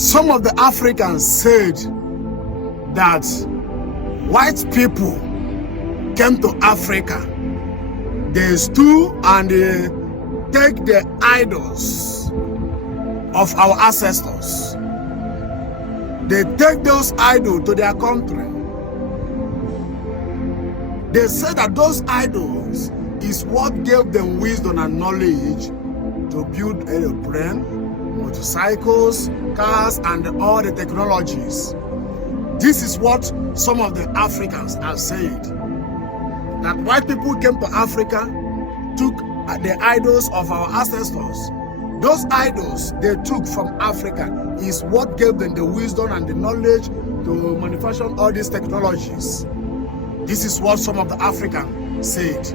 Some of the Africans said that white people came to Africa, they stood and they take the idols of our ancestors. They take those idols to their country. They say that those idols is what gave them wisdom and knowledge to build airplanes, motorcycles, cars, and all the technologies. This is what some of the Africans have said. That white people came to Africa, took the idols of our ancestors. Those idols they took from Africa is what gave them the wisdom and the knowledge to manufacture all these technologies. This is what some of the Africans said.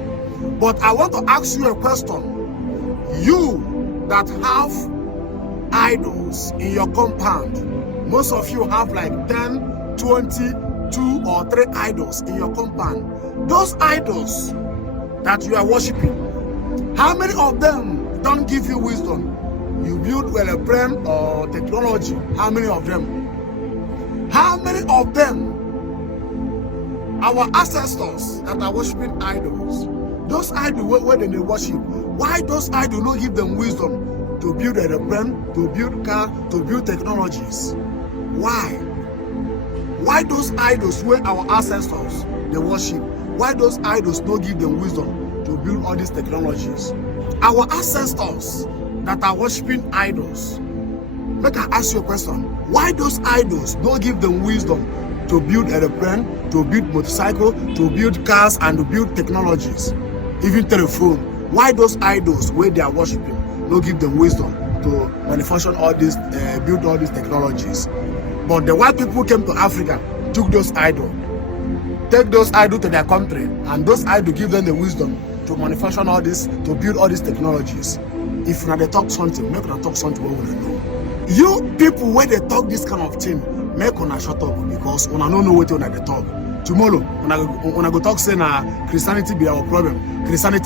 But I want to ask you a question. You that have idols in your compound, most of you have like 10, 20, 2 or 3 idols in your compound. Those idols that you are worshiping, how many of them don't give you wisdom? You build well a plan or technology. How many of them? How many of them, our ancestors that are worshiping idols, those idols where they worship, why those idols don't give them wisdom to build a plan, to build car, to build technologies? Why? Why those idols where our ancestors they worship, why those idols don't give them wisdom to build all these technologies? Our ancestors that are worshiping idols, make I ask you a question. Why those idols don't give them wisdom to build airplane, to build motorcycle, to build cars, and to build technologies, even telephone? Why those idols where they are worshiping don't give them wisdom to manufacture all these, build all these technologies? But the white people came to Africa, took those idols, take those idols to their country, and those idols give them the wisdom to manufacture all this, to build all these technologies. If you they talk something, make them talk something what we know. You people where they talk this kind of thing, make una shut up, because una don't know what they talk. Tomorrow, when I go talk say na Christianity be our problem. Christianity